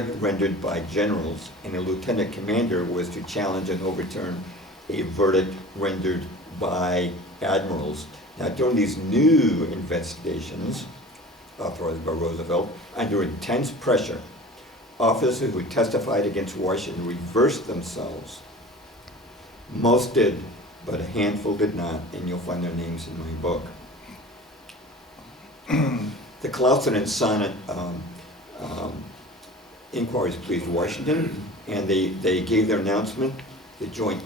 rendered by generals, and a lieutenant commander was to challenge and overturn a verdict rendered by admirals. Now, during these new investigations, authorized by Roosevelt, under intense pressure, officers who testified against Washington reversed themselves. Most did, but a handful did not, and you'll find their names in my book. The Clausen and Sonnet inquiries pleased Washington, and they gave their announcement. The joint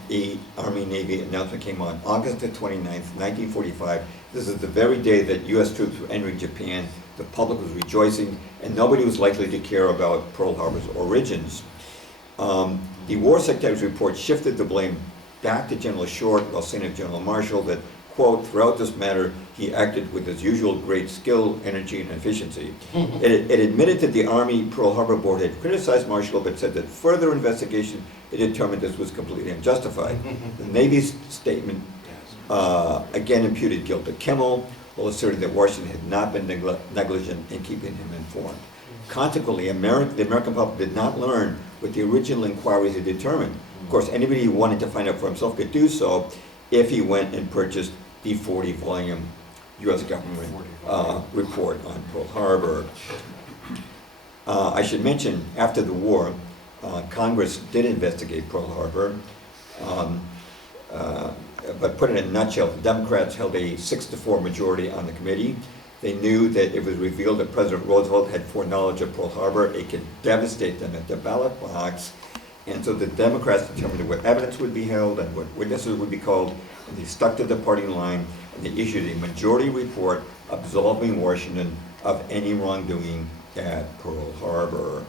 Army-Navy announcement came on August the 29th, 1945. This is the very day that U.S. troops were entering Japan. The public was rejoicing, and nobody was likely to care about Pearl Harbor's origins. The War Secretary's report shifted the blame back to General Short while saying of General Marshall that, quote, throughout this matter, he acted with his usual great skill, energy, and efficiency. It admitted that the Army Pearl Harbor Board had criticized Marshall, but said that further investigation had determined this was completely unjustified. The Navy's statement again imputed guilt to Kimmel, while asserting that Washington had not been negligent in keeping him informed. Consequently, the American public did not learn what the original inquiries had determined. Of course, anybody who wanted to find out for himself could do so if he went and purchased the 40-volume U.S. government report on Pearl Harbor. I should mention, after the war, Congress did investigate Pearl Harbor, but put it in a nutshell, the Democrats held a 6-4 majority on the committee. They knew that if it was revealed that President Roosevelt had foreknowledge of Pearl Harbor, it could devastate them at the ballot box. And so the Democrats determined what evidence would be held and what witnesses would be called, and they stuck to the party line, and they issued a majority report absolving Washington of any wrongdoing at Pearl Harbor.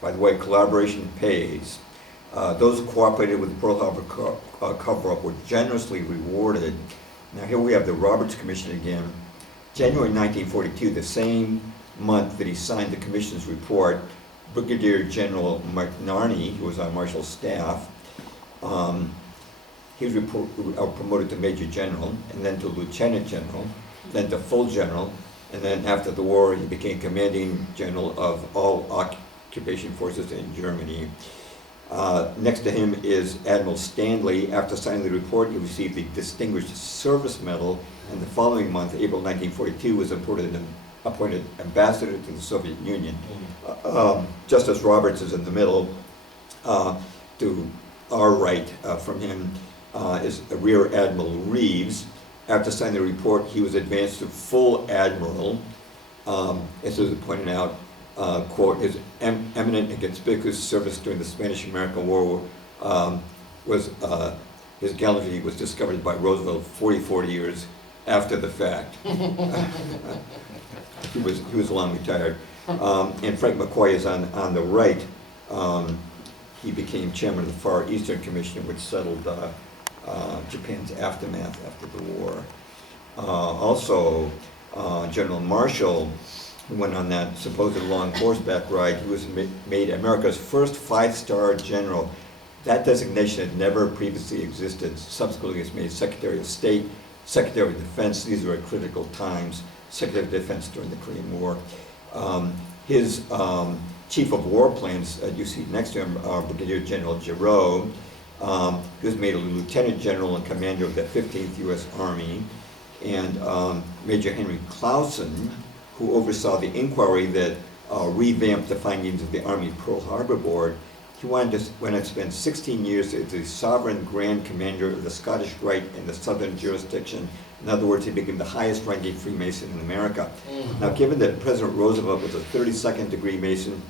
By the way, collaboration pays. Those who cooperated with the Pearl Harbor cover-up were generously rewarded. Now here we have the Roberts Commission again. January 1942, the same month that he signed the commission's report, Brigadier General McNarney, who was on Marshall's staff, he was promoted to Major General, and then to Lieutenant General, then to Full General, and then after the war he became Commanding General of all occupation forces in Germany. Next to him is Admiral Stanley. After signing the report, he received the Distinguished Service Medal, and the following month, April 1942, was appointed ambassador to the Soviet Union. Justice Roberts is in the middle. To our right from him is Rear Admiral Reeves. After signing the report, he was advanced to full admiral. As was pointed out, quote, his eminent and conspicuous service during the Spanish-American War was his gallantry was discovered by Roosevelt 40 years after the fact. He was long retired. And Frank McCoy is on the right. He became chairman of the Far Eastern Commission, which settled Japan's aftermath after the war. Also, General Marshall, who went on that supposed long horseback ride, he was made America's first 5-star general. That designation had never previously existed. Subsequently, he was made Secretary of State, Secretary of Defense. These were at critical times. Secretary of Defense during the Korean War. His Chief of War Plans, you see next to him, Brigadier General Giroux. He was made a Lieutenant General and Commander of the 15th U.S. Army. And Major Henry Clausen, who oversaw the inquiry that revamped the findings of the Army Pearl Harbor Board. He went to spend 16 years as the Sovereign Grand Commander of the Scottish Rite in the Southern Jurisdiction. In other words, he became the highest ranking Freemason in America. Now, given that President Roosevelt was a 32nd degree Mason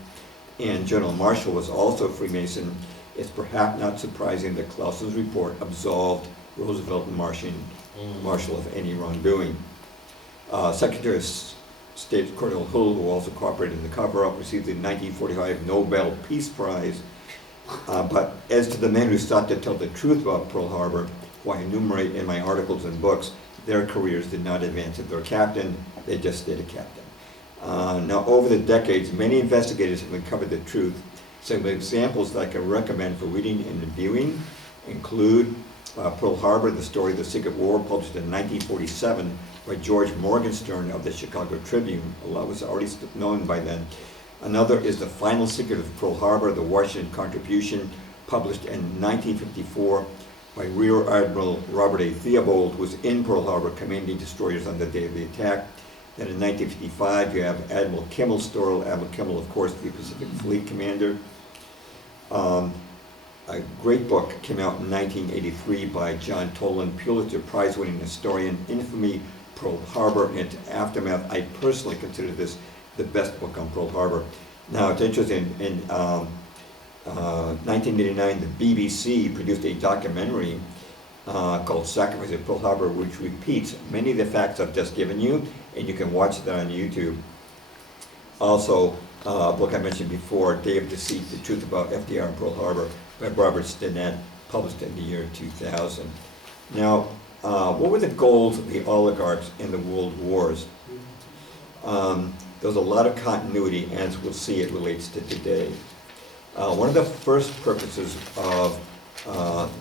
and General Marshall was also a Freemason, it's perhaps not surprising that Clausen's report absolved Roosevelt and Marshall of any wrongdoing. Secretary of State Cordell Hull, who also cooperated in the cover-up, received the 1945 Nobel Peace Prize. But as to the men who sought to tell the truth about Pearl Harbor, who I enumerate in my articles and books, their careers did not advance if they're a captain, they just stayed a captain. Now, over the decades, many investigators have uncovered the truth. Some examples that I can recommend for reading and reviewing include Pearl Harbor, the Story of the Secret War, published in 1947 by George Morgenstern of the Chicago Tribune. A lot was already known by then. Another is The Final Secret of Pearl Harbor, the Washington Contribution, published in 1954 by Rear Admiral Robert A. Theobald, who was in Pearl Harbor commanding destroyers on the day of the attack. Then in 1955, you have Admiral Kimmel's story. Admiral Kimmel, of course, the Pacific Fleet commander. A great book came out in 1983 by John Toland, Pulitzer Prize-winning historian, Infamy, Pearl Harbor, and its Aftermath. I personally consider this the best book on Pearl Harbor. Now, it's interesting, in 1989, the BBC produced a documentary called Sacrifice at Pearl Harbor, which repeats many of the facts I've just given you, and you can watch that on YouTube. Also, a book I mentioned before, Day of Deceit, The Truth About FDR and Pearl Harbor, by Robert Stinnett, published in the year 2000. Now, what were the goals of the oligarchs in the world wars? There was a lot of continuity, and as we'll see, it relates to today. One of the first purposes of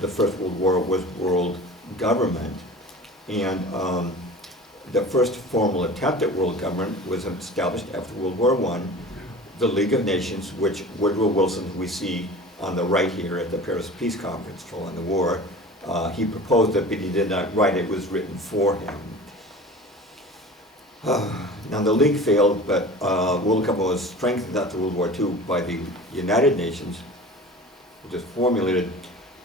the First World War was world government, and the first formal attempt at world government was established after World War I, the League of Nations, which Woodrow Wilson, who we see on the right here at the Paris Peace Conference following the war, he proposed it, but he did not write it. It was written for him. Now the League failed, but world government was strengthened after World War II by the United Nations, which was formulated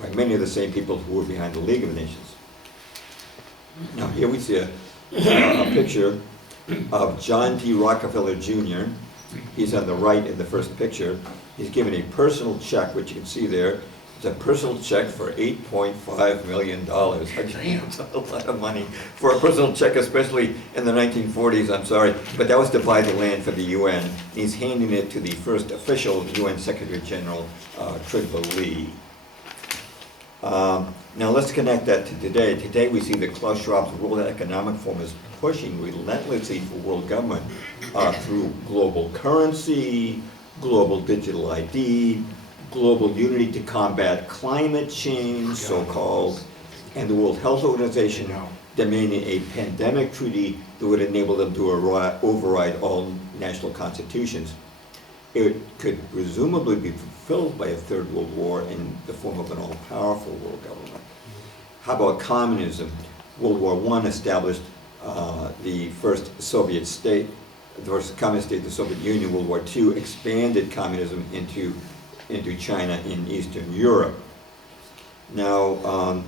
by many of the same people who were behind the League of Nations. Now here we see a picture of John D. Rockefeller Jr. He's on the right in the first picture. He's given a personal check, which you can see there. It's a personal check for $8.5 million. That's a lot of money for a personal check, especially in the 1940s, I'm sorry. But that was to buy the land for the UN. He's handing it to the first official UN Secretary General, Tridwell Lee. Now let's connect that to today. Today we see that Klaus Schwab's World Economic Forum is pushing relentlessly for world government through global currency, global digital ID, global unity to combat climate change, so-called, and the World Health Organization demanding a pandemic treaty that would enable them to override all national constitutions. It could presumably be fulfilled by a third world war in the form of an all-powerful world government. How about communism? World War I established the first Soviet state, the first communist state, the Soviet Union. World War II expanded communism into China in Eastern Europe. Now,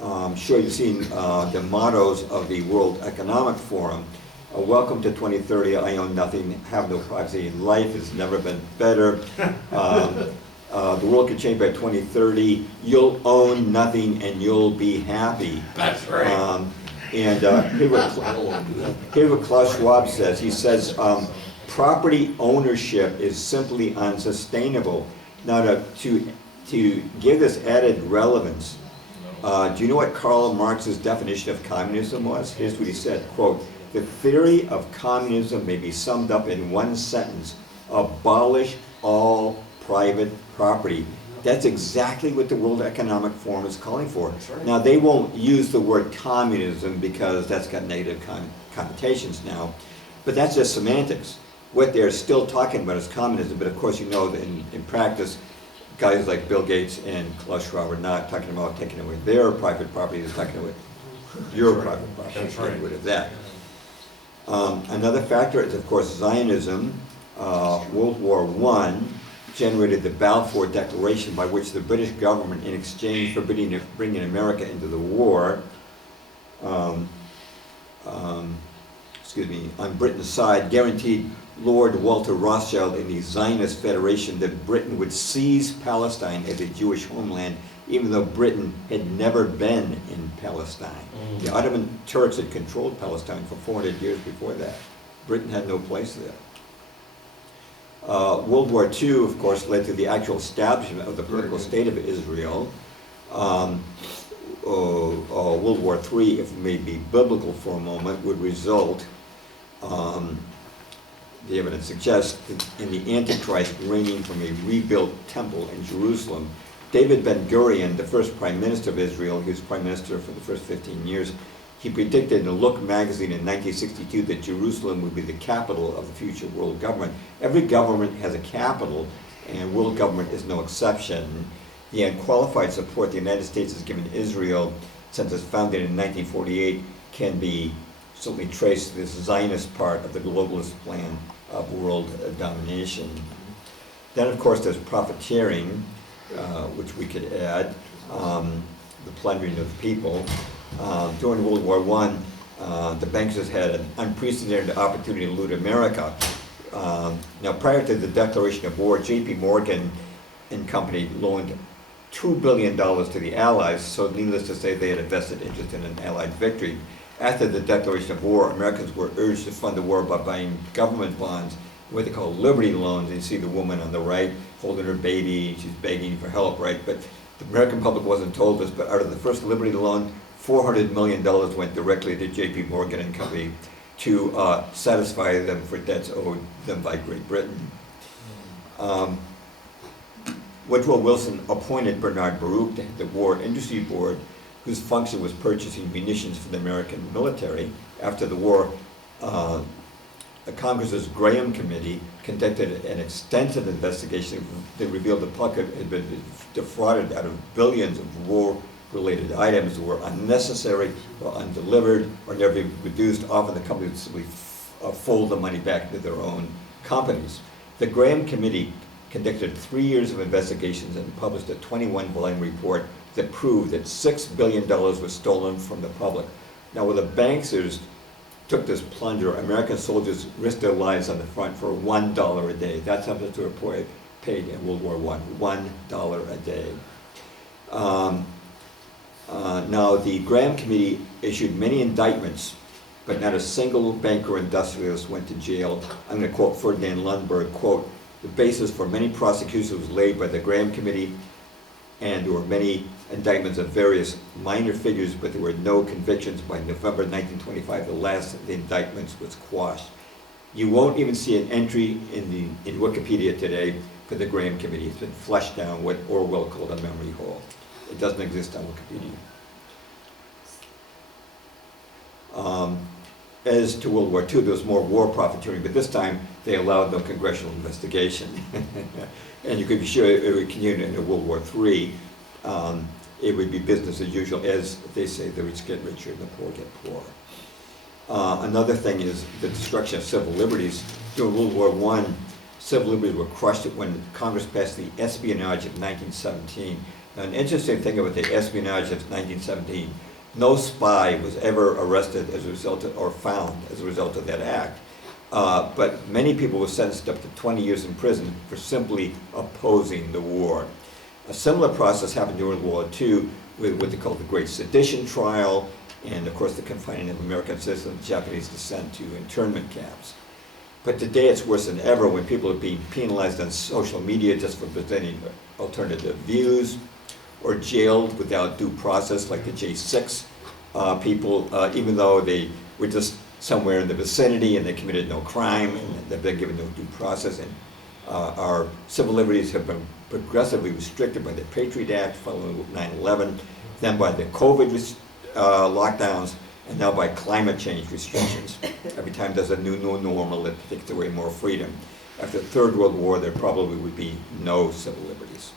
I'm sure you've seen the mottos of the World Economic Forum. Welcome to 2030, I own nothing, have no privacy, life has never been better. The world could change by 2030, you'll own nothing and you'll be happy. That's right. Here's what Klaus Schwab says. He says, property ownership is simply unsustainable. Now to give this added relevance, do you know what Karl Marx's definition of communism was? Here's what he said, quote, "The theory of communism may be summed up in one sentence: abolish all private property." That's exactly what the World Economic Forum is calling for. Right. Now, they won't use the word communism because that's got negative connotations now, but that's just semantics. What they're still talking about is communism, but of course you know that in practice, guys like Bill Gates and Klaus Schwab are not talking about taking away their private property, they're talking about your private property, That's right. getting rid of that. Another factor is, of course, Zionism. World War I generated the Balfour Declaration, by which the British government, in exchange for bringing America into the war, on Britain's side, guaranteed Lord Walter Rothschild and the Zionist Federation that Britain would seize Palestine as a Jewish homeland, even though Britain had never been in Palestine. The Ottoman Turks had controlled Palestine for 400 years before that. Britain had no place there. World War II, of course, led to the actual establishment of the political state of Israel. World War III, if it may be biblical for a moment, would result, the evidence suggests, in the Antichrist reigning from a rebuilt temple in Jerusalem. David Ben-Gurion, the first prime minister of Israel, he was prime minister for the first 15 years, he predicted in a Look magazine in 1962 that Jerusalem would be the capital of the future world government. Every government has a capital, and world government is no exception. The unqualified support the United States has given Israel since its founding in 1948 can be certainly traced to this Zionist part of the globalist plan of world domination. Then, of course, there's profiteering, which we could add, the plundering of the people. During World War I, the bankers had an unprecedented opportunity to loot America. Now, prior to the declaration of war, J.P. Morgan and company loaned $2 billion to the Allies, so needless to say, they had a vested interest in an Allied victory. After the declaration of war, Americans were urged to fund the war by buying government bonds, what they call Liberty loans. You see the woman on the right holding her baby, she's begging for help, right? But the American public wasn't told this, but out of the first Liberty loan, $400 million went directly to J.P. Morgan and Company to satisfy them for debts owed them by Great Britain. Woodrow Wilson appointed Bernard Baruch to head the War Industry Board, whose function was purchasing munitions for the American military. After the war, Congress's Graham Committee conducted an extensive investigation that revealed the public had been defrauded out of billions of war-related items that were unnecessary or undelivered or never reduced. Often the companies would simply fold the money back into their own companies. The Graham Committee conducted 3 years of investigations and published a 21-volume report that proved that $6 billion was stolen from the public. Now, when the banksters took this plunder, American soldiers risked their lives on the front for $1 a day. That's how much they were paid in World War I, $1 a day. Now, the Graham Committee issued many indictments, but not a single banker or industrialist went to jail. I'm going to quote Ferdinand Lundberg, quote, "The basis for many prosecutions was laid by the Graham Committee, and there were many indictments of various minor figures, but there were no convictions. By November 1925, the last of the indictments was quashed." You won't even see an entry in Wikipedia today for the Graham Committee. It's been flushed down what Orwell called a memory hole. It doesn't exist on Wikipedia. As to World War II, there was more war profiteering, but this time they allowed no congressional investigation. And you could be sure it would continue into World War III. It would be business as usual. As they say, the rich get richer and the poor get poorer. Another thing is the destruction of civil liberties. During World War I, civil liberties were crushed when Congress passed the Espionage of 1917. Now, an interesting thing about the Espionage of 1917, no spy was ever arrested as a result of, or found as a result of that act. But many people were sentenced up to 20 years in prison for simply opposing the war. A similar process happened during World War II with what they call the Great Sedition Trial, and of course the confining of American citizens of Japanese descent to internment camps. But today it's worse than ever when people are being penalized on social media just for presenting alternative views, or jailed without due process, like the J6 people, even though they were just somewhere in the vicinity and they committed no crime and they've been given no due process. And our civil liberties have been progressively restricted by the Patriot Act following 9/11, then by the COVID lockdowns, and now by climate change restrictions. Every time there's a new normal, it takes away more freedom. After the Third World War, there probably would be no civil liberties.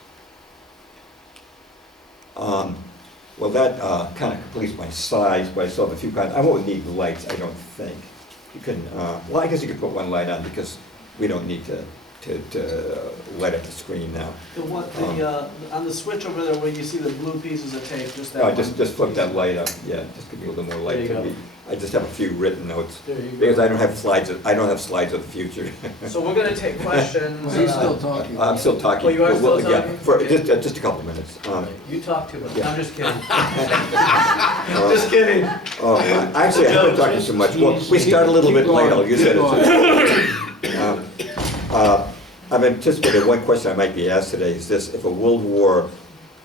Well, that kind of completes my slides, but I still have a few comments. I won't need the lights, I don't think. You can, well, I guess you could put one light on because we don't need to light up the screen now. On the switch over there where you see the blue pieces of tape, just that just flip that light up, yeah, just give me a little more light. There you go. I just have a few written notes. There you go. Because I don't have slides of the future. So we're going to take questions. Well, he's still talking. I'm still talking. Well, you are still yeah, talking? for Okay. just a couple minutes. You talk too much. Yeah. I'm just kidding. Just kidding. Actually, I haven't been talking too much. Well, we start a little bit late, I'll use it as I'm anticipating one question I might be asked today is this: if a world war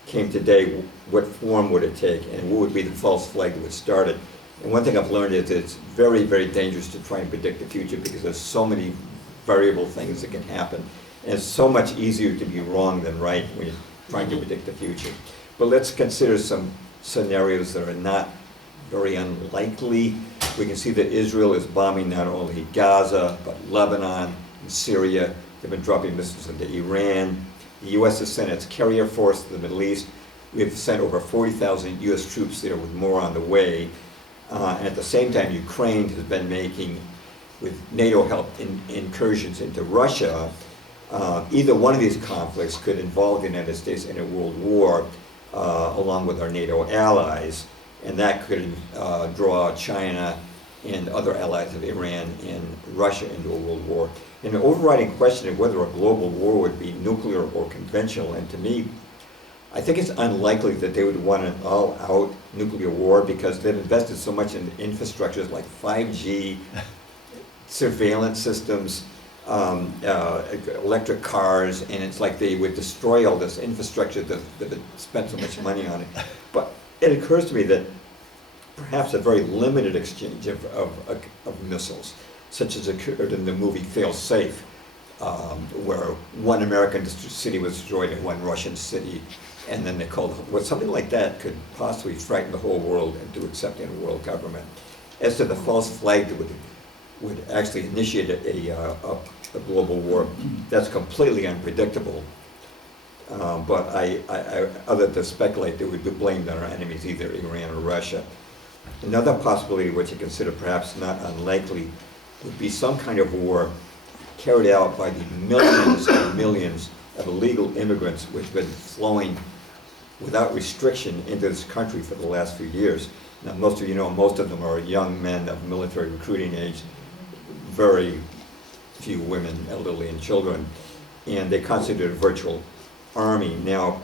came today, what form would it take, and what would be the false flag that would start it? And one thing I've learned is it's very, very dangerous to try and predict the future because there's so many variable things that can happen. And it's so much easier to be wrong than right when you trying to predict the future. But let's consider some scenarios that are not very unlikely. We can see that Israel is bombing not only Gaza, but Lebanon and Syria. They've been dropping missiles into Iran. The U.S. has sent its carrier force to the Middle East. We've sent over 40,000 U.S. troops there with more on the way. And at the same time, Ukraine has been making, with NATO help, incursions into Russia. Either one of these conflicts could involve the United States in a world war, along with our NATO allies, and that could draw China and other allies of Iran and Russia into a world war. And the overriding question of whether a global war would be nuclear or conventional, and to me, I think it's unlikely that they would want an all-out nuclear war because they've invested so much in infrastructures like 5G, surveillance systems, electric cars, and it's like they would destroy all this infrastructure that they've spent so much money on it. But it occurs to me that perhaps a very limited exchange of missiles, such as occurred in the movie Fail Safe, where one American city was destroyed and one Russian city, and then they called, well, something like that could possibly frighten the whole world into accepting a world government. As to the false flag that would actually initiate a global war, that's completely unpredictable. But other than speculate, they would be blamed on our enemies, either Iran or Russia. Another possibility, which I consider perhaps not unlikely, would be some kind of war carried out by the millions and millions of illegal immigrants which have been flowing without restriction into this country for the last few years. Now, most of you know, most of them are young men of military recruiting age, very few women, elderly, and children, and they constitute a virtual army. Now,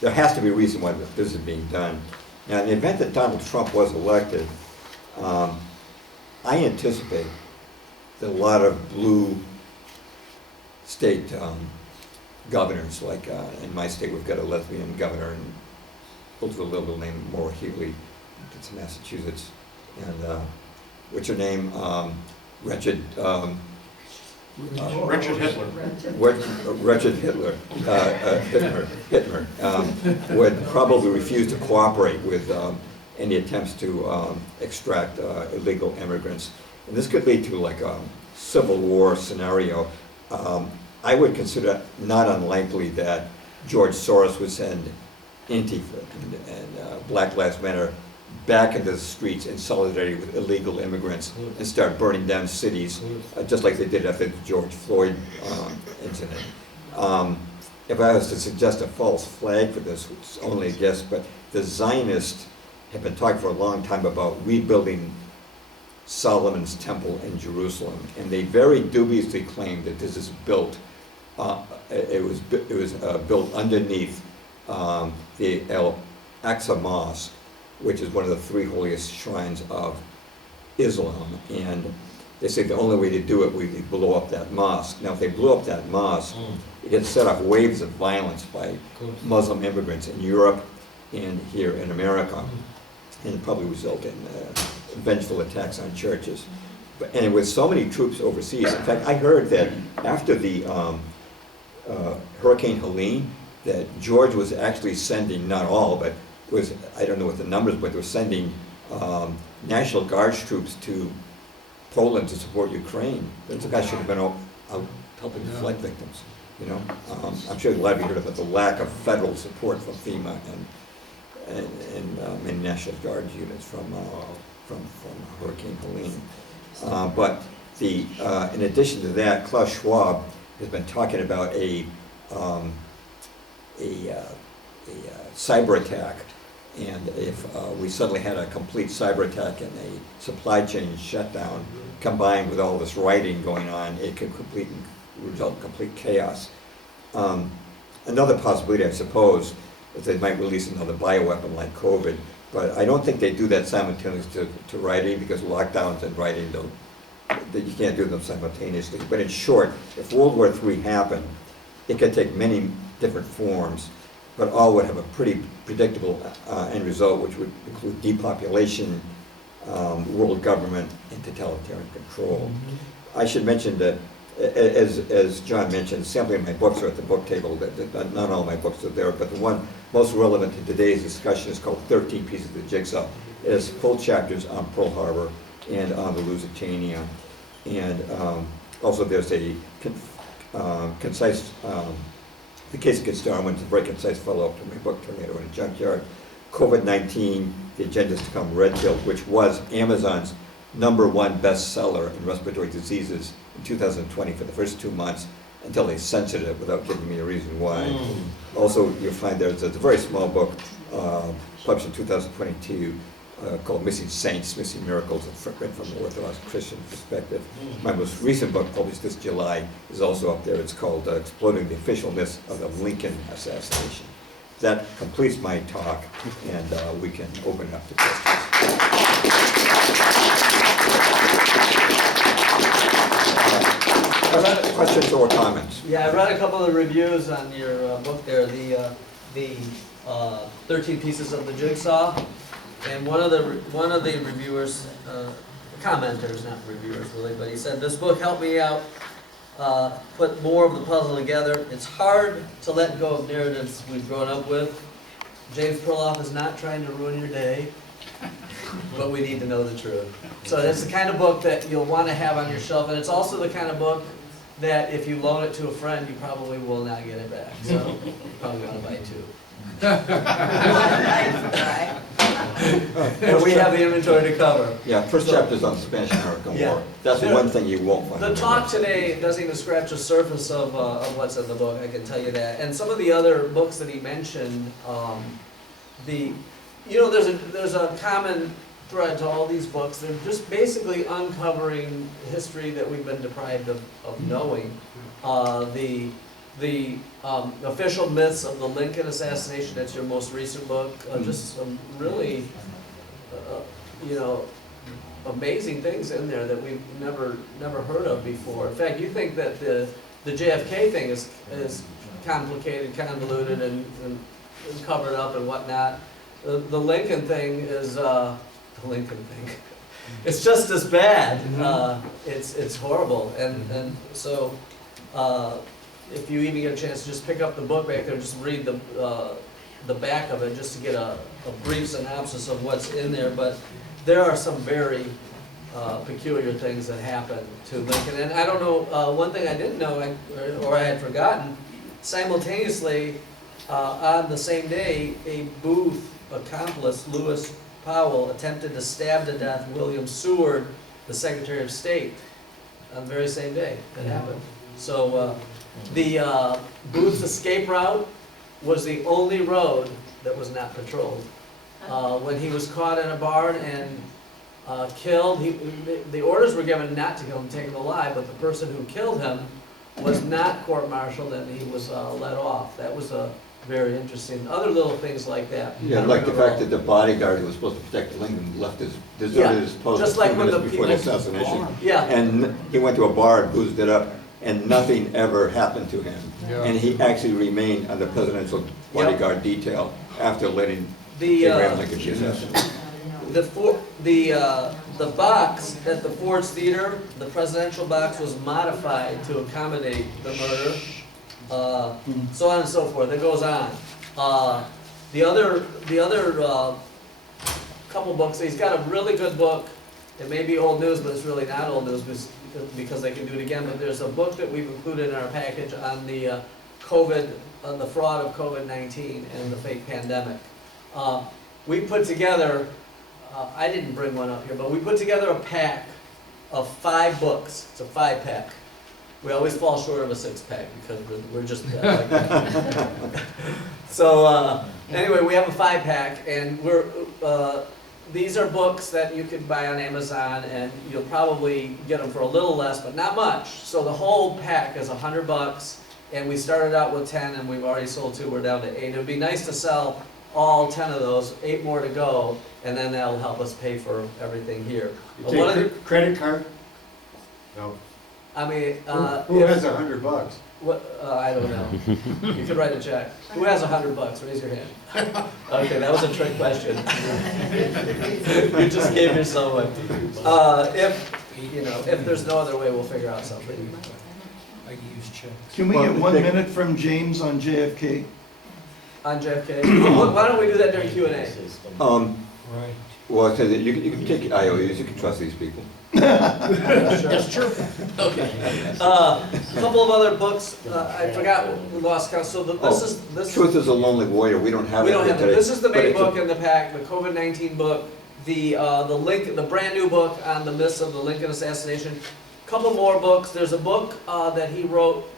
there has to be a reason why this is being done. Now, in the event that Donald Trump was elected, I anticipate that a lot of blue state governors, like in my state we've got a lesbian governor, and ultra liberal named Maura Healey, it's Massachusetts, and what's her name? Wretched Hitler. Wretched Hitler, Hitler would probably refuse to cooperate with any attempts to extract illegal immigrants. And this could lead to like a civil war scenario. I would consider not unlikely that George Soros would send Antifa and Black Lives Matter back into the streets in solidarity with illegal immigrants and start burning down cities, just like they did after the George Floyd incident. If I was to suggest a false flag for this, it's only a guess, but the Zionists have been talking for a long time about rebuilding Solomon's temple in Jerusalem, and they very dubiously claim that this is built, it was built underneath the Al-Aqsa Mosque, which is one of the three holiest shrines of Islam, and they say the only way to do it would be to blow up that mosque. Now, if they blow up that mosque, it gets set off waves of violence by Muslim immigrants in Europe and here in America, and probably result in vengeful attacks on churches. And with so many troops overseas, in fact, I heard that after the Hurricane Helene, that George was actually sending, not all, but was, I don't know what the numbers, but they were sending National Guard troops to Poland to support Ukraine. Those guys should have been out helping flood victims, you know. I'm sure a lot of you heard about the lack of federal support from FEMA and National Guard units from Hurricane Helene. But in addition to that, Klaus Schwab has been talking about a cyber attack, and if we suddenly had a complete cyber attack and a supply chain shutdown combined with all this rioting going on, it could result in complete chaos. Another possibility, I suppose, is they might release another bioweapon like COVID, but I don't think they do that simultaneously to rioting, because lockdowns and rioting you can't do them simultaneously. But in short, if World War III happened, it could take many different forms, but all would have a pretty predictable end result, which would include depopulation, world government, and totalitarian control. I should mention that as John mentioned, sampling of my books are at the book table. Not all my books are there, but the one most relevant to today's discussion is called 13 Pieces of the Jigsaw. It has full chapters on Pearl Harbor and on the Lusitania. And also there's a concise, The Case Against Darwin, is a very concise follow-up to my book, Tornado in a Junkyard. COVID-19, The Agendas to Come, Red Pill, which was Amazon's #1 bestseller in respiratory diseases in 2020 for the first 2 months until they censored it without giving me a reason why. Also, you'll find there's a very small book published in 2022 called Missing Saints, Missing Miracles, written from an Orthodox Christian perspective. My most recent book, published this July, is also up there. It's called Exploding the Officialness of the Lincoln Assassination. That completes my talk, and we can open it up to questions. Questions or comments? Yeah, I read a couple of reviews on your book there, the 13 Pieces of the Jigsaw, and one of the reviewers, commenters, not reviewers really, but he said, this book helped me out, put more of the puzzle together. It's hard to let go of narratives we've grown up with. James Perloff is not trying to ruin your day, but we need to know the truth. So it's the kind of book that you'll want to have on your shelf, and it's also the kind of book that if you loan it to a friend, you probably will not get it back. So you probably want to buy 2. And we have the inventory to cover. Yeah, first chapter is on the Spanish-American War. That's one thing you won't find. The talk today doesn't even scratch the surface of what's in the book, I can tell you that. And some of the other books that he mentioned, there's a common thread to all these books. They're just basically uncovering history that we've been deprived of knowing. The official myths of the Lincoln assassination, that's your most recent book. Just some really, amazing things in there that we've never heard of before. In fact, you think that the JFK thing is complicated, convoluted, and covered up and whatnot. The Lincoln thing is the Lincoln thing. It's just as bad. It's horrible, and so. If you even get a chance to just pick up the book back there and just read the back of it, just to get a brief synopsis of what's in there. But there are some very peculiar things that happened to Lincoln. And I don't know, one thing I didn't know, or I had forgotten, simultaneously, on the same day, a Booth accomplice, Lewis Powell, attempted to stab to death William Seward, the Secretary of State, on the very same day that happened. So the Booth's escape route was the only road that was not patrolled. When he was caught in a barn and killed, the orders were given not to kill him, take him alive, but the person who killed him was not court-martialed and he was let off. That was very interesting. Other little things like that. Yeah, like the fact that the bodyguard who was supposed to protect Lincoln deserted his post just 2 like when minutes the before the people- assassination. Yeah. And he went to a bar and boozed it up, and nothing ever happened to him. Yeah. And he actually remained on the presidential bodyguard detail after letting The Abraham Lincoln be assassinated. the box at the Ford's Theater, the presidential box, was modified to accommodate the murder. So on and so forth. It goes on. The other couple books. He's got a really good book. It may be old news, but it's really not old news because they can do it again. But there's a book that we've included in our package on the on the fraud of COVID-19 and the fake pandemic. We put together. I didn't bring one up here, but we put together a pack of 5 books. It's a 5-pack. We always fall short of a 6-pack because we're just like that. So anyway, we have a 5-pack, and these are books that you could buy on Amazon, and you'll probably get them for a little less, but not much. So the whole pack is $100, and we started out with 10, and we've already sold 2. We're down to 8. It would be nice to sell all 10 of those, 8 more to go, and then that'll help us pay for everything here. You take credit card? No. I mean, Who has $100? What, I don't know. You could write a check. Who has $100? Raise your hand. Okay, that was a trick question. You just gave yourself one. If there's no other way, we'll figure out something. I use checks. Can we Well, get 1 they- minute from James on JFK? On JFK? Why don't we do that during Q&A? Right. Well, I said that you can take IOUs, you can trust these people. That's true. Okay. A couple of other books, I forgot, we lost count, so this Truth is a Lonely Warrior, we don't have we it don't here have it. today. This is the but main it's a- book in the pack, the COVID-19 book, the brand new book on the myths of the Lincoln assassination. Couple more books. There's a book that he wrote,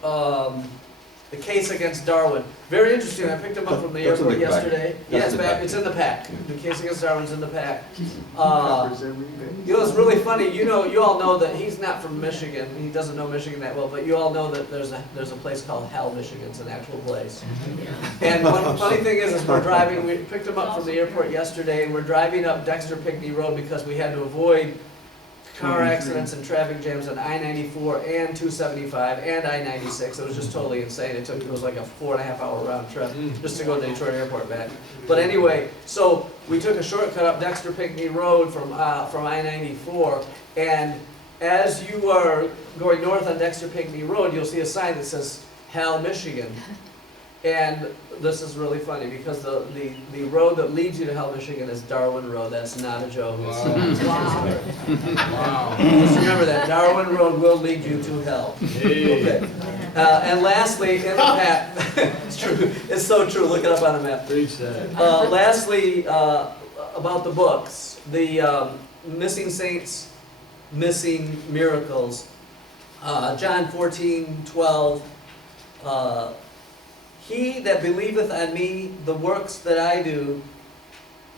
The Case Against Darwin. Very interesting. I picked him up from the That's in airport the pack. yesterday. That's Yeah, in it's the back. pack. It's in the pack. The Case Against Darwin's in the pack. Covers every base. You know, it's really funny. You all know that he's not from Michigan. He doesn't know Michigan that well, but you all know that there's a place called Hell, Michigan. It's an actual place. And one funny thing is we're driving. We picked him up from the airport yesterday, and we're driving up Dexter Pinckney Road because we had to avoid car accidents and traffic jams on I-94 and 275 and I-96. It was just totally insane. It was like a 4.5-hour round trip just to go to Detroit Airport back. But anyway, so we took a shortcut up Dexter Pinckney Road from I-94, and as you are going north on Dexter Pinckney Road, you'll see a sign that says Hell, Michigan. And this is really funny because the road that leads you to Hell, Michigan is Darwin Road. That's not a joke. Wow. Just remember that Darwin Road will lead you to hell. Okay. And lastly, in the map, it's true. It's so true. Look it up on the map. Lastly, about the books, the Missing Saints, Missing Miracles. John 14:12. He that believeth on me, the works that I do,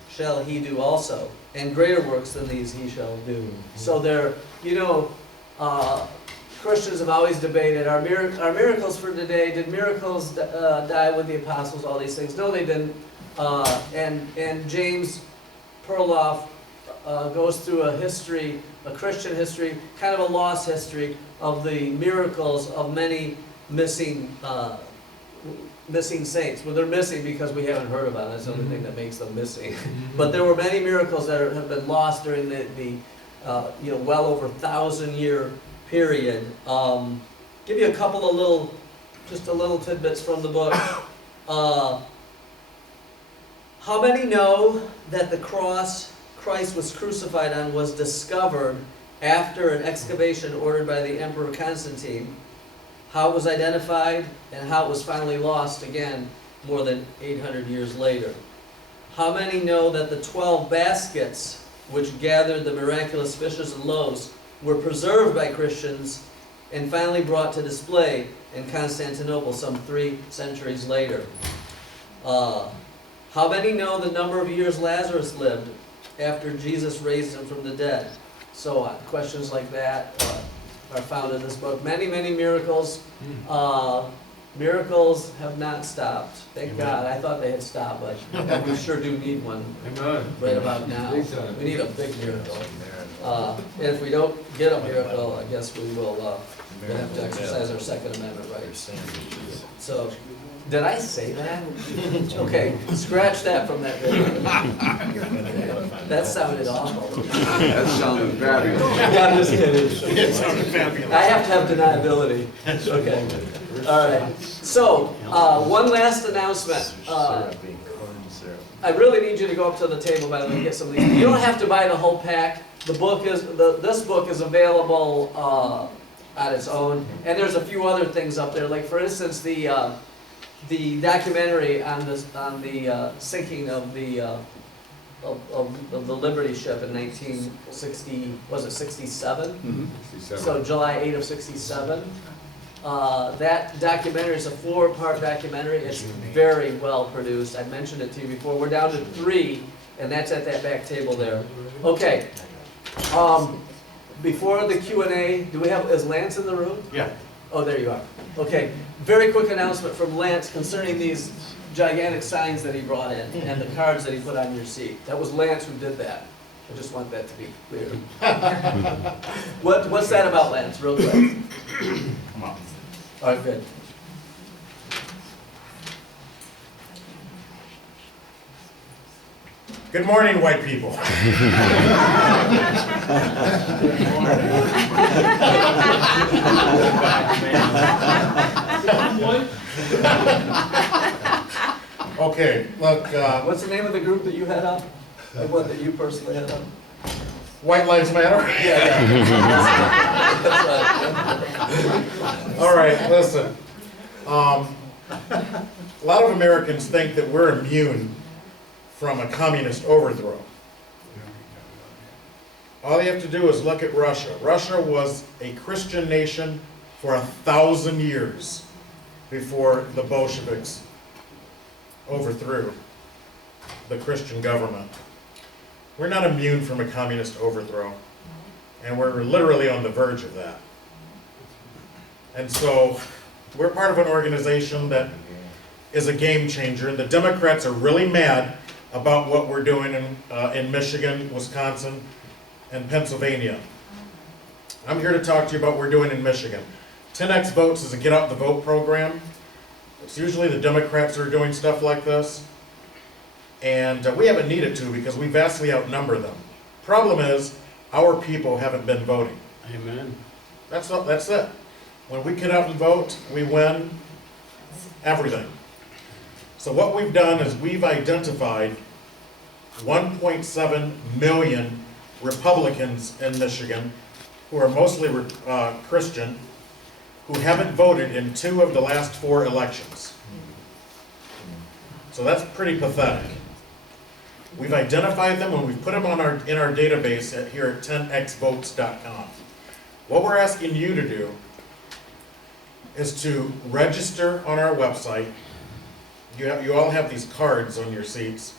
shall he do also, and greater works than these he shall do. So there, Christians have always debated, are miracles for today, did miracles die with the apostles, all these things? No, they didn't. And James Perloff goes through a history, a Christian history, kind of a lost history of the miracles of many missing saints. Well, they're missing because we haven't heard about it. That's the only thing that makes them missing. But there were many miracles that have been lost during the well over 1,000-year period. Give you a couple of little tidbits from the book. How many know that the cross Christ was crucified on was discovered after an excavation ordered by the Emperor Constantine? How it was identified, and how it was finally lost again more than 800 years later. How many know that the 12 baskets which gathered the miraculous fishes and loaves were preserved by Christians and finally brought to display in Constantinople some 3 centuries later? How many know the number of years Lazarus lived after Jesus raised him from the dead? So on. Questions like that are found in this book. Many, many miracles. Miracles have not stopped. Thank God. I thought they had stopped, but we sure do need one right about now. We need a big miracle. And if we don't get a miracle, I guess we will have to exercise our Second Amendment rights. So, did I say that? Okay, scratch that from that video. That sounded awful. That sounded fabulous. I'm just kidding. I have to have deniability. Okay. All right. So, one last announcement. I really need you to go up to the table, by the way, and get some of these. You don't have to buy the whole pack. This book is available on its own, and there's a few other things up there. Like, for instance, the documentary on the sinking of the Liberty ship in 1960, was it 67? So July 8 of 67. That documentary is a 4-part documentary. It's very well produced. I mentioned it to you before. We're down to 3, and that's at that back table there. Okay. Before the Q&A, is Lance in the room? Yeah. Oh, there you are. Okay, very quick announcement from Lance concerning these gigantic signs that he brought in and the cards that he put on your seat. That was Lance who did that. I just want that to be clear. What's that about, Lance, real quick? Come on. All right, good. Good morning, white people. Okay, look, What's the name of the group that you head up? The one that you personally head up? White Lives Matter? Yeah. All right, listen. A lot of Americans think that we're immune from a communist overthrow. All you have to do is look at Russia. Russia was a Christian nation for 1,000 years before the Bolsheviks overthrew the Christian government. We're not immune from a communist overthrow, and we're literally on the verge of that. And so we're part of an organization that is a game changer, and the Democrats are really mad about what we're doing in Michigan, Wisconsin, and Pennsylvania. I'm here to talk to you about what we're doing in Michigan. 10X Votes is a get out the vote program. It's usually the Democrats who are doing stuff like this. And we haven't needed to because we vastly outnumber them. Problem is, our people haven't been voting. Amen. That's it. When we get out and vote, we win everything. So what we've done is we've identified 1.7 million Republicans in Michigan who are mostly Christian, who haven't voted in 2 of the last 4 elections. So that's pretty pathetic. We've identified them and we've put them in our database here at 10xvotes.com. What we're asking you to do is to register on our website. You all have these cards on your seats.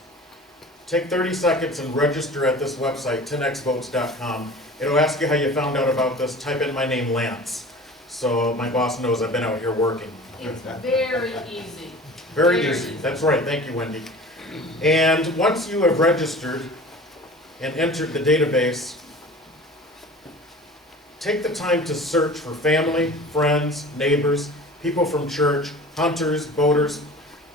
Take 30 seconds and register at this website, 10xvotes.com. It'll ask you how you found out about this. Type in my name, Lance, so my boss knows I've been out here working. It's very easy. Very easy. That's right. Thank you, Wendy. And once you have registered and entered the database, take the time to search for family, friends, neighbors, people from church, hunters, boaters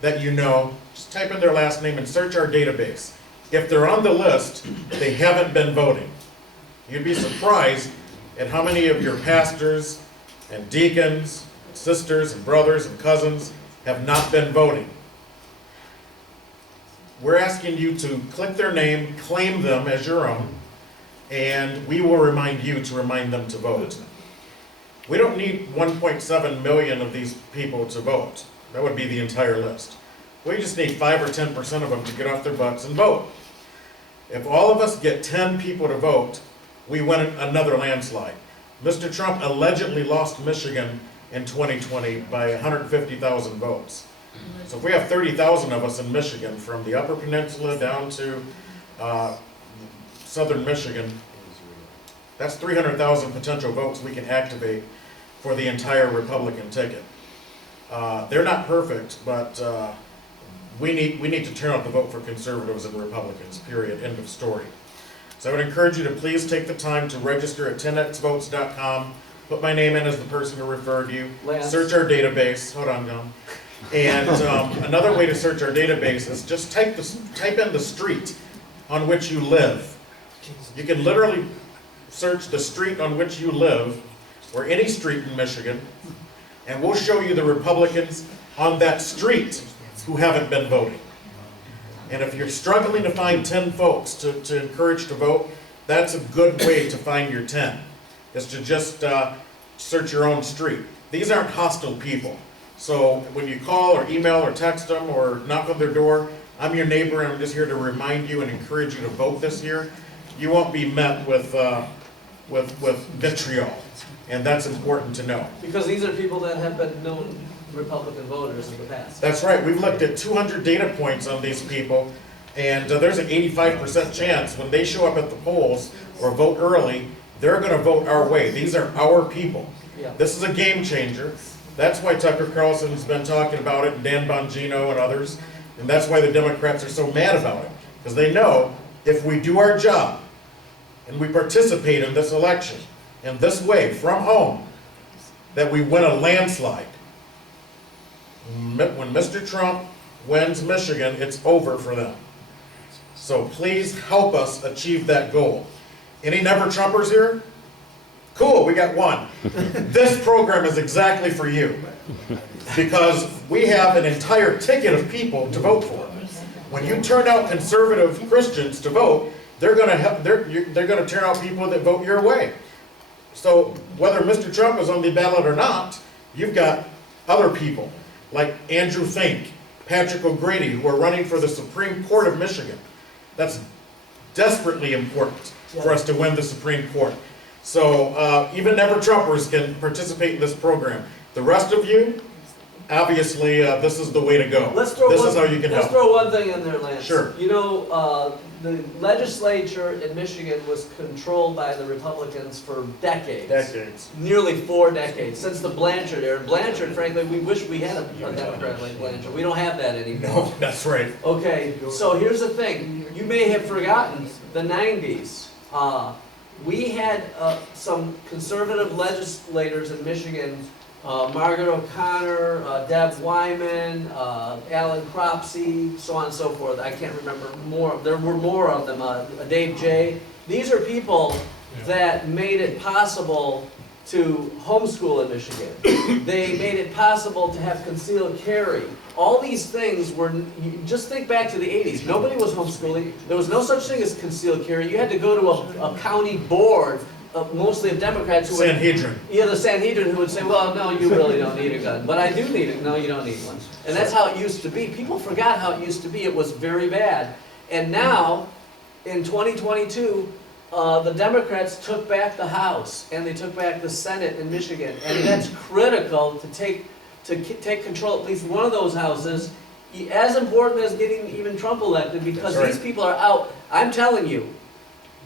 that you know. Just type in their last name and search our database. If they're on the list, they haven't been voting. You'd be surprised at how many of your pastors and deacons, sisters and brothers and cousins have not been voting. We're asking you to click their name, claim them as your own, and we will remind you to remind them to vote. We don't need 1.7 million of these people to vote. That would be the entire list. We just need 5 or 10% of them to get off their butts and vote. If all of us get 10 people to vote, we win another landslide. Mr. Trump allegedly lost Michigan in 2020 by 150,000 votes. So if we have 30,000 of us in Michigan, from the Upper Peninsula down to southern Michigan, that's 300,000 potential votes we can activate for the entire Republican ticket. They're not perfect, but we need to turn out the vote for conservatives and Republicans, period, end of story. So I would encourage you to please take the time to register at 10xvotes.com, put my name in as the person who referred you, Lance. search our database, hold on, John. And another way to search our database is just type in the street on which you live. You can literally search the street on which you live, or any street in Michigan, and we'll show you the Republicans on that street who haven't been voting. And if you're struggling to find 10 folks to encourage to vote, that's a good way to find your 10, is to just search your own street. These aren't hostile people. So when you call or email or text them or knock on their door, I'm your neighbor and I'm just here to remind you and encourage you to vote this year. You won't be met with vitriol, and that's important to know. Because these are people that have been known Republican voters in the past. That's right. We've looked at 200 data points on these people, and there's an 85% chance when they show up at the polls or vote early, they're going to vote our way. These are our people. Yeah. This is a game changer. That's why Tucker Carlson's been talking about it, and Dan Bongino and others, and that's why the Democrats are so mad about it, because they know if we do our job and we participate in this election in this way from home, that we win a landslide. When Mr. Trump wins Michigan, it's over for them. So please help us achieve that goal. Any never Trumpers here? Cool, we got one. This program is exactly for you. Because we have an entire ticket of people to vote for. When you turn out conservative Christians to vote, they're gonna turn out people that vote your way. So whether Mr. Trump is on the ballot or not, you've got other people like Andrew Fink, Patrick O'Grady, who are running for the Supreme Court of Michigan. That's desperately important for us to win the Supreme Court. So even never-Trumpers can participate in this program. The rest of you, obviously, this is the way to go. This is how you can Let's help. throw one thing in there, Lance. Sure. You know, the legislature in Michigan was controlled by the Republicans for decades. Decades. Nearly 4 decades, since the Blanchard era. Blanchard, frankly, we wish we had a Democrat like Blanchard. We don't have that anymore. No, that's right. Okay, so here's the thing. You may have forgotten the 90s. We had some conservative legislators in Michigan, Margaret O'Connor, Deb Wyman, Alan Cropsey, so on and so forth. I can't remember more. There were more of them. Dave Jay. These are people that made it possible to homeschool in Michigan. They made it possible to have concealed carry. All these things were, just think back to the 80s. Nobody was homeschooling. There was no such thing as concealed carry. You had to go to a county board, mostly of Democrats who would, Sanhedrin. yeah, the Sanhedrin, who would say, well, no, you really don't need a gun. But I do need it. No, you don't need one. And that's how it used to be. People forgot how it used to be. It was very bad. And now, in 2022, the Democrats took back the House and they took back the Senate in Michigan. And that's critical to take control at least one of those houses, as important as getting even Trump elected, because That's right. these people are out. I'm telling you,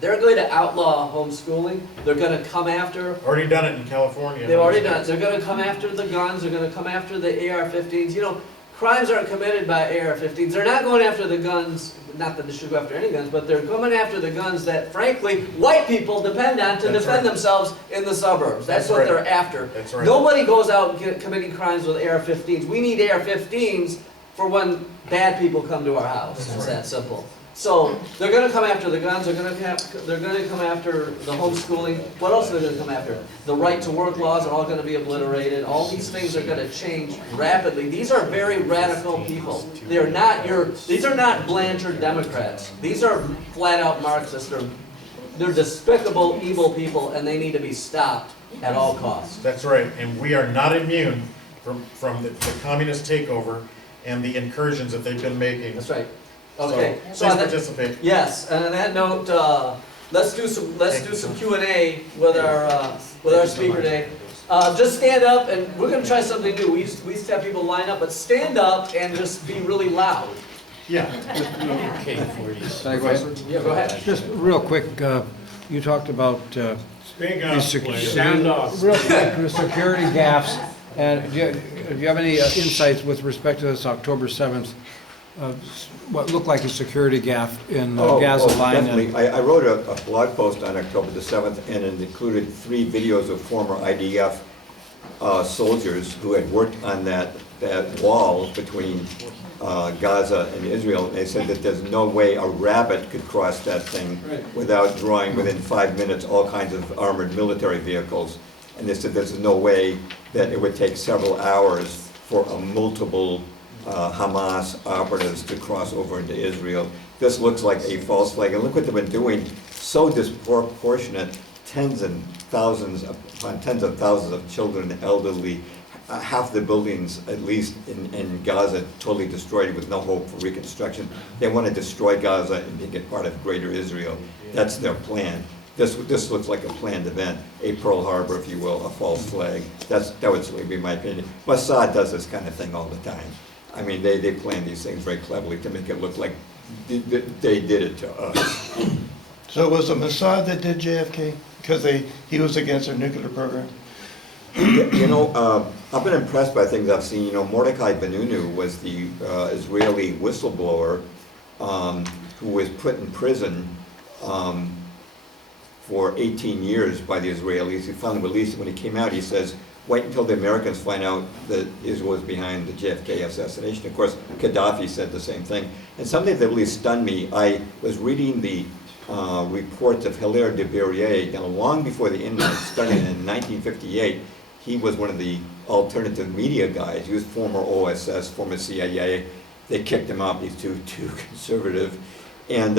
they're going to outlaw homeschooling. They're going to come after. Already done it in California. They've already done it. They're going to come after the guns. They're going to come after the AR-15s. You know, crimes aren't committed by AR-15s. They're not going after the guns. Not that they should go after any guns, but they're coming after the guns that, frankly, white people depend on to That's defend right. themselves in the suburbs. That's what right. they're after. That's right. Nobody goes out committing crimes with AR-15s. We need AR-15s for when bad people come to our house. It's that simple. So they're going to come after the guns. They're going to come after the homeschooling. What else are they going to come after? The right to work laws are all going to be obliterated. All these things are going to change rapidly. These are very radical people. They are not these are not Blanchard Democrats. These are flat out Marxists. They're despicable, evil people, and they need to be stopped at all costs. That's right, and we are not immune from the communist takeover and the incursions that they've been making. That's right. Okay. So on please that- participate. Yes, and on that note, let's do some Q&A with our speaker today. Just stand up, and we're going to try something new. We used to have people line up, but stand up and just be really loud. Yeah. Yeah, go ahead. Just real quick, you talked about Speak the up, sec- please. Stand up. real quick, the security gaps, and do you have any insights with respect to this October 7th, what looked like a security gap in Gaza line? Definitely. I wrote a blog post on October the 7th, and it included 3 videos of former IDF soldiers who had worked on that wall between Gaza and Israel. And they said that there's no way a rabbit could cross that thing without drawing within 5 minutes all kinds of armored military vehicles. And they said there's no way that it would take several hours for a multiple Hamas operatives to cross over into Israel. This looks like a false flag, and look what they've been doing, so disproportionate, tens of thousands of children and elderly, half the buildings, at least in Gaza, totally destroyed with no hope for reconstruction. They want to destroy Gaza and make it part of Greater Israel. That's their plan. This looks like a planned event, a Pearl Harbor, if you will, a false flag. That would certainly be my opinion. Mossad does this kind of thing all the time. I mean, they plan these things very cleverly to make it look like they did it to us. So it was it Mossad that did JFK? Because he was against their nuclear program? You know, I've been impressed by things I've seen. You know, Mordecai Benunu was the Israeli whistleblower who was put in prison for 18 years by the Israelis. He finally released. When he came out, he says, wait until the Americans find out that Israel was behind the JFK assassination. Of course, Gaddafi said the same thing. And something that really stunned me, I was reading the reports of Hilaire de Berryer. Now, long before the internet started in 1958, he was one of the alternative media guys. He was former OSS, former CIA. They kicked him out. He's too conservative. And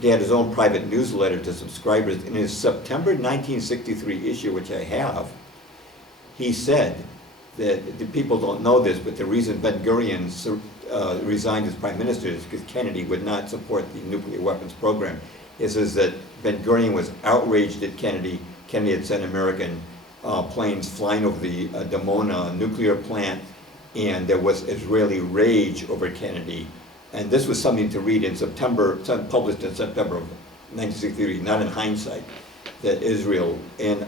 he had his own private newsletter to subscribers. In his September 1963 issue, which I have, he said that, the people don't know this, but the reason Ben-Gurion resigned as prime minister is because Kennedy would not support the nuclear weapons program. It says that Ben-Gurion was outraged at Kennedy. Kennedy had sent American planes flying over the Dimona nuclear plant, and there was Israeli rage over Kennedy. And this was something to read in September, published in September of 1963, not in hindsight, that Israel. And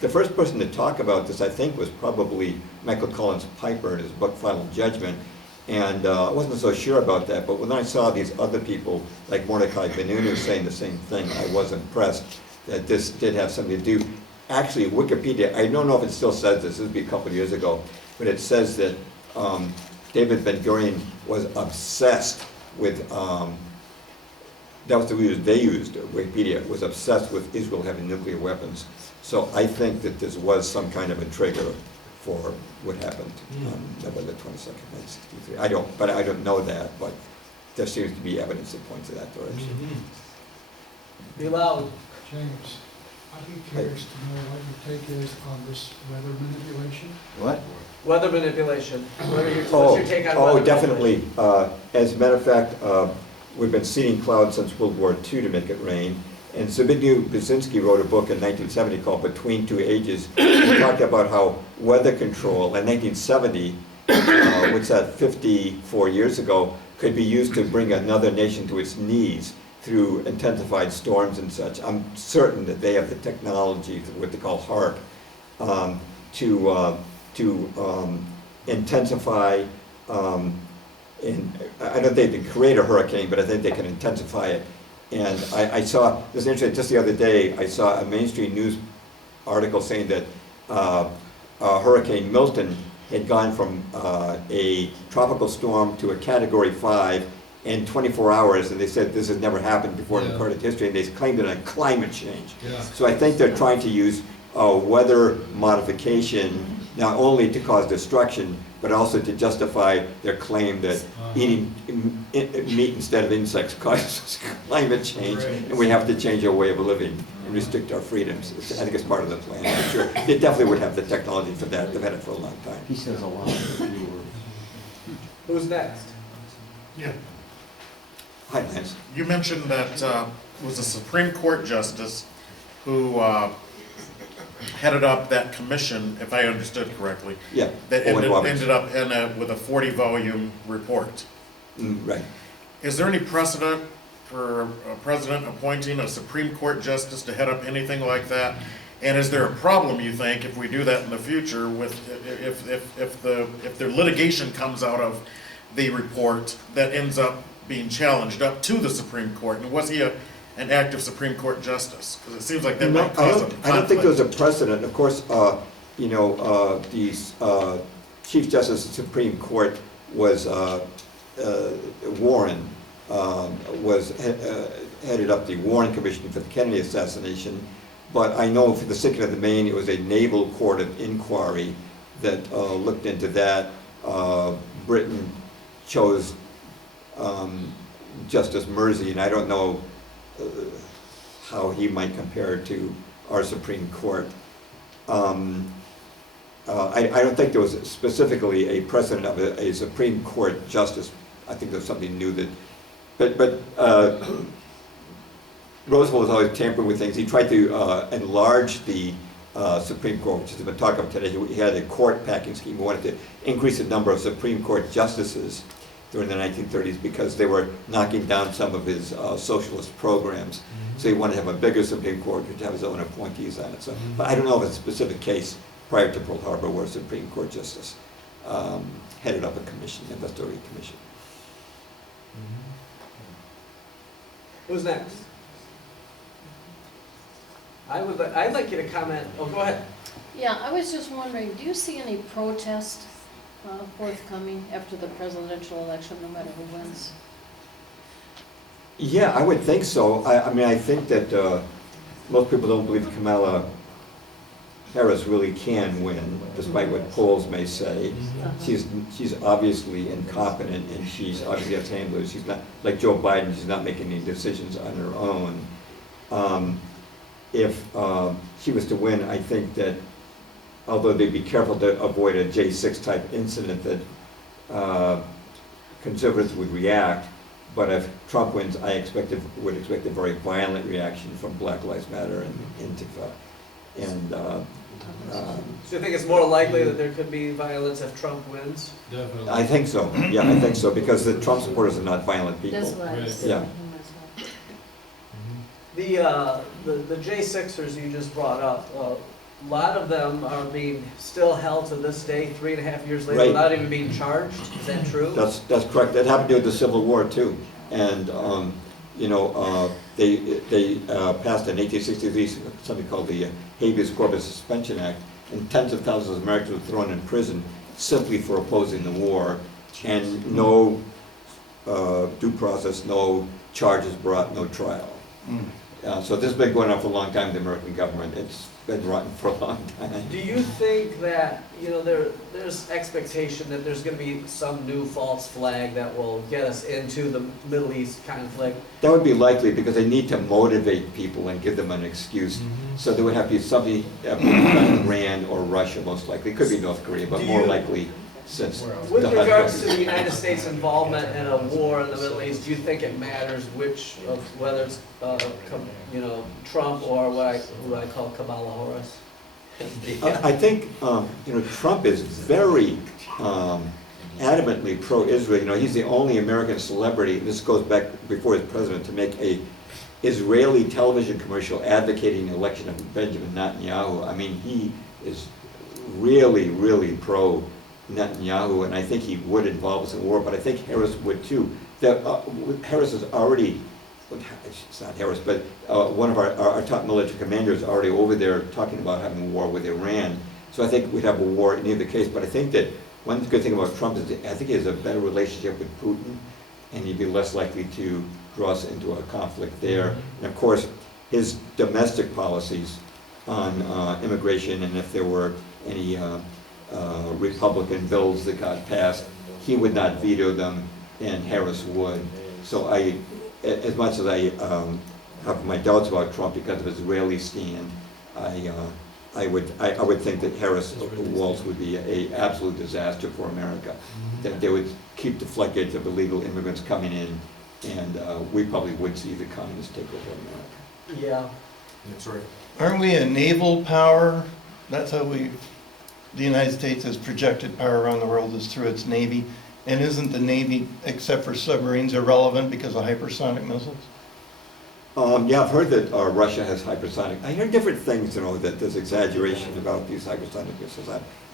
the first person to talk about this, I think, was probably Michael Collins Piper in his book, Final Judgment. And I wasn't so sure about that, but when I saw these other people, like Mordecai Benunu, saying the same thing, I was impressed that this did have something to do. Actually, Wikipedia, I don't know if it still says this would be a couple of years ago, but it says that David Ben-Gurion was obsessed with, that was the word they used, Wikipedia, was obsessed with Israel having nuclear weapons. So I think that this was some kind of a trigger for what happened on November 22nd, 1963. I don't know that, but there seems to be evidence that points in that direction. Be loud. James, I'd be curious to know what your take is on this weather manipulation. What? Weather manipulation. What's your take on weather Definitely. As a matter of fact, we've been seeding clouds since World War II to make it rain. And Zbigniew Brzezinski wrote a book in 1970 called Between Two Ages. He talked about how weather control in 1970, what's that, 54 years ago, could be used to bring another nation to its knees through intensified storms and such. I'm certain that they have the technology, what they call HARP, to intensify, and I don't think they can create a hurricane, but I think they can intensify it. And I saw, this is interesting, just the other day, I saw a mainstream news article saying that Hurricane Milton had gone from a tropical storm to a Category 5 in 24 hours, and they said this has never happened before in recorded history, and they claimed it a climate change. Yeah. So I think they're trying to use weather modification not only to cause destruction, but also to justify their claim that eating meat instead of insects causes climate change, and we have to change our way of living and restrict our freedoms. I think it's part of the plan, for sure. They definitely would have the technology for that. They've had it for a long time. He says a lot. Who's next? Yeah. Hi, Lance. You mentioned that was a Supreme Court justice who headed up that commission, if I understood correctly, Yeah, that Owen Roberts. ended up with a 40-volume report. Right. Is there any precedent for a president appointing a Supreme Court justice to head up anything like that? And is there a problem, you think, if we do that in the future, with if the litigation comes out of the report that ends up being challenged up to the Supreme Court? And was he an active Supreme Court justice? Because it seems like that might cause a conflict. I don't think there's a precedent. Of course, the Chief Justice of the Supreme Court was Warren, headed up the Warren Commission for the Kennedy assassination. But I know for the sake of the Maine, it was a naval court of inquiry that looked into that. Britain chose Justice Mersey, and I don't know how he might compare to our Supreme Court. I don't think there was specifically a precedent of a Supreme Court justice. I think there's something new that, but Roosevelt was always tampering with things. He tried to enlarge the Supreme Court, which has been talked about today. He had a court packing scheme. He wanted to increase the number of Supreme Court justices during the 1930s because they were knocking down some of his socialist programs. So he wanted to have a bigger Supreme Court, which have his own appointees on it. So, but I don't know of a specific case prior to Pearl Harbor where a Supreme Court justice headed up a commission, an investigatory commission. Who's next? I'd like you to comment. Oh, go ahead. Yeah, I was just wondering, do you see any protest forthcoming after the presidential election, no matter who wins? Yeah, I would think so. I mean, I think that most people don't believe Kamala Harris really can win, despite what polls may say. She's obviously incompetent, and she's obviously has handlers. She's not, like Joe Biden, she's not making any decisions on her own. If she was to win, I think that, although they'd be careful to avoid a J6 type incident, that conservatives would react. But if Trump wins, would expect a very violent reaction from Black Lives Matter and Antifa. And So you think it's more likely that there could be violence if Trump wins? Definitely. I think so. Yeah, I think so, because the Trump supporters are not violent people. That's what I was Yeah. thinking myself. The J6ers you just brought up, a lot of them are being still held to this day, 3.5 years later, Right. without even being charged. Is that true? That's correct. That happened during the Civil War too. And you know, they passed in 1863 something called the Habeas Corpus Suspension Act, and tens of thousands of Americans were thrown in prison simply for opposing the war, and no due process, no charges brought, no trial. So this has been going on for a long time in the American government. It's been rotten for a long time. Do you think that, you know, there's expectation that there's going to be some new false flag that will get us into the Middle East conflict? That would be likely, because they need to motivate people and give them an excuse. So there would have to be somebody, Iran or Russia most likely. It could be North Korea, but Do more you- likely since. With the regards to husband- the United States involvement in a war in the Middle East, do you think it matters whether it's you know, Trump or who I call Kamala Harris? I think you know, Trump is very adamantly pro-Israel. You know, he's the only American celebrity, and this goes back before he's president, to make a Israeli television commercial advocating the election of Benjamin Netanyahu. I mean, he is really, really pro-Netanyahu, and I think he would involve us in war, but I think Harris would too. Harris is already, it's not Harris, but one of our top military commanders is already over there talking about having a war with Iran. So I think we'd have a war in either case, but I think that one good thing about Trump is that I think he has a better relationship with Putin, and he'd be less likely to draw us into a conflict there. And of course, his domestic policies on immigration, and if there were any Republican bills that got passed, he would not veto them, and Harris would. So as much as I have my doubts about Trump because of his Israeli stand, I would think that Harris Waltz would be an absolute disaster for America. That they would keep the floodgates of illegal immigrants coming in, and we probably would see the communists take over America. Yeah. That's right. Aren't we a naval power? That's how the United States has projected power around the world, is through its Navy. And isn't the Navy, except for submarines, irrelevant because of hypersonic missiles? Yeah, I've heard that Russia has hypersonic. I hear different things, you know, that there's exaggeration about these hypersonic missiles.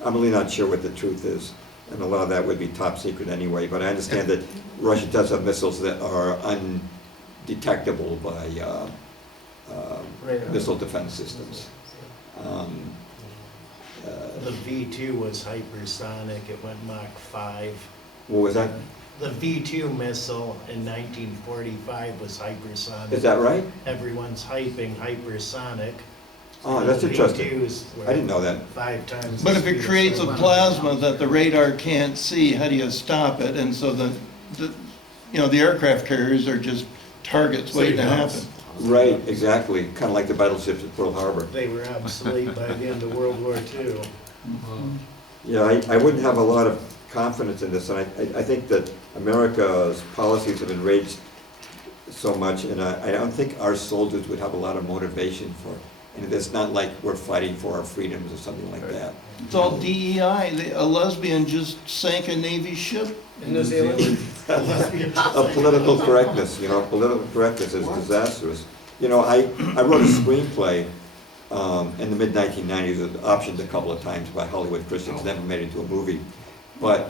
I'm really not sure what the truth is, and a lot of that would be top secret anyway. But I understand that Russia does have missiles that are undetectable by Radar. missile defense systems. The V2 was hypersonic, it went Mach 5. What was that? The V2 missile in 1945 was hypersonic. Is that right? Everyone's hyping hypersonic. Oh, that's The interesting. V2s were I didn't know that. 5 times. But the if it speed creates a of sound. plasma that the radar can't see, how do you stop it? And so the aircraft carriers are just targets waiting to happen. Right, exactly. Kind of like the battleships at Pearl Harbor. They were obsolete by the end of World War II. Yeah, I wouldn't have a lot of confidence in this, and I think that America's policies have enraged so much, and I don't think our soldiers would have a lot of motivation for it. And it's not like we're fighting for our freedoms or something like that. It's all DEI. A lesbian just sank a Navy ship. In New Zealand? Of political correctness, you know, political correctness is disastrous. You know, I wrote a screenplay in the mid-1990s, it was optioned a couple of times by Hollywood Christians, never made it into a movie. But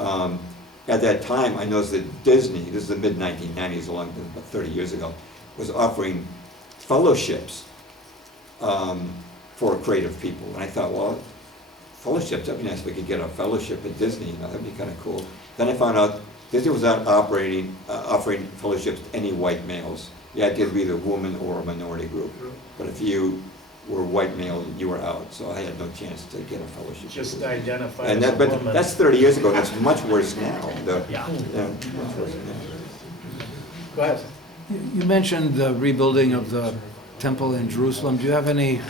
at that time, I noticed that Disney, this is the mid-1990s, about 30 years ago, was offering fellowships for creative people. And I thought, well, fellowships, that'd be nice if we could get a fellowship at Disney, you know, that'd be kind of cool. Then I found out Disney was not offering fellowships to any white males. You had to be either a woman or a minority group. But if you were white male, you were out, so I had no chance to get a fellowship. Just identify And as that, a but woman. that's 30 years ago, that's much worse now. Yeah. Much worse now. Go ahead. You mentioned the rebuilding of the temple in Jerusalem. Do you have any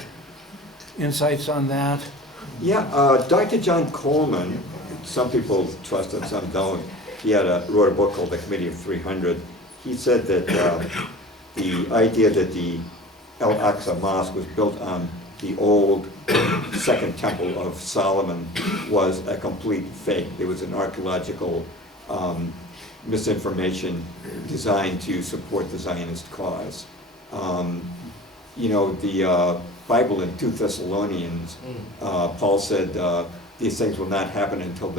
insights on that? Yeah, Dr. John Coleman, some people trust him, some don't. He wrote a book called The Committee of 300. He said that the idea that the Al-Aqsa Mosque was built on the old Second Temple of Solomon was a complete fake. There was an archaeological misinformation designed to support the Zionist cause. You know, the Bible in 2 Thessalonians, Paul said, these things will not happen until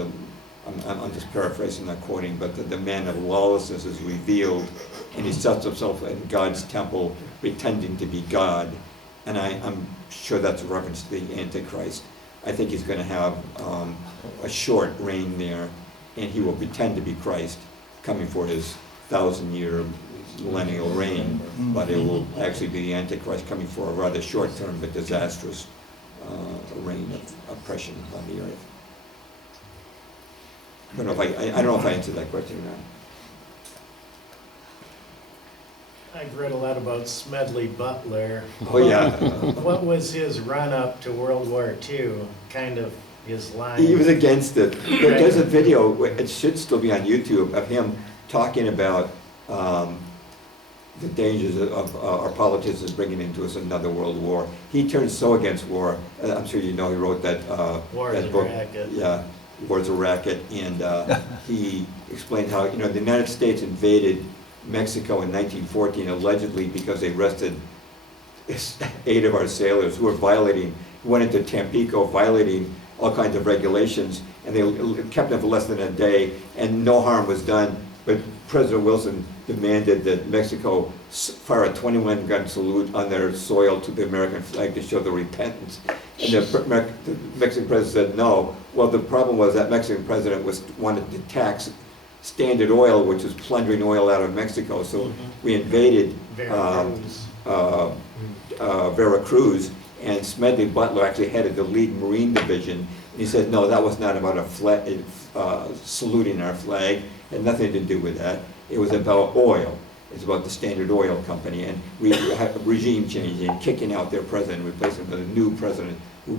I'm just paraphrasing, not quoting, but the man of lawlessness is revealed, and he sets himself in God's temple, pretending to be God. And I'm sure that's a reference to the Antichrist. I think he's going to have a short reign there, and he will pretend to be Christ, coming for his 1,000-year millennial reign, but it will actually be the Antichrist coming for a rather short-term but disastrous reign of oppression on the earth. I don't know if I answered that question or not. I've read a lot about Smedley Butler. Oh, yeah. What was his run-up to World War II, kind of his line? He was against it. There's a video, it should still be on YouTube, of him talking about the dangers of our politicians bringing into us another world war. He turned so against war. I'm sure you know he wrote that, War is that a book. racket. Yeah, War's a Racket. And he explained how, you know, the United States invaded Mexico in 1914 allegedly because they arrested 8 of our sailors who were went into Tampico violating all kinds of regulations, and they kept them for less than a day, and no harm was done. But President Wilson demanded that Mexico fire a 21-gun salute on their soil to the American flag to show the repentance. And the Mexican president said no. Well, the problem was that Mexican president wanted to tax Standard Oil, which was plundering oil out of Mexico. So we invaded Veracruz, and Smedley Butler actually headed the lead Marine Division. And he said, no, that was not about saluting our flag. It had nothing to do with that. It was about oil. It's about the Standard Oil Company and regime changing, kicking out their president, replacing him with a new president who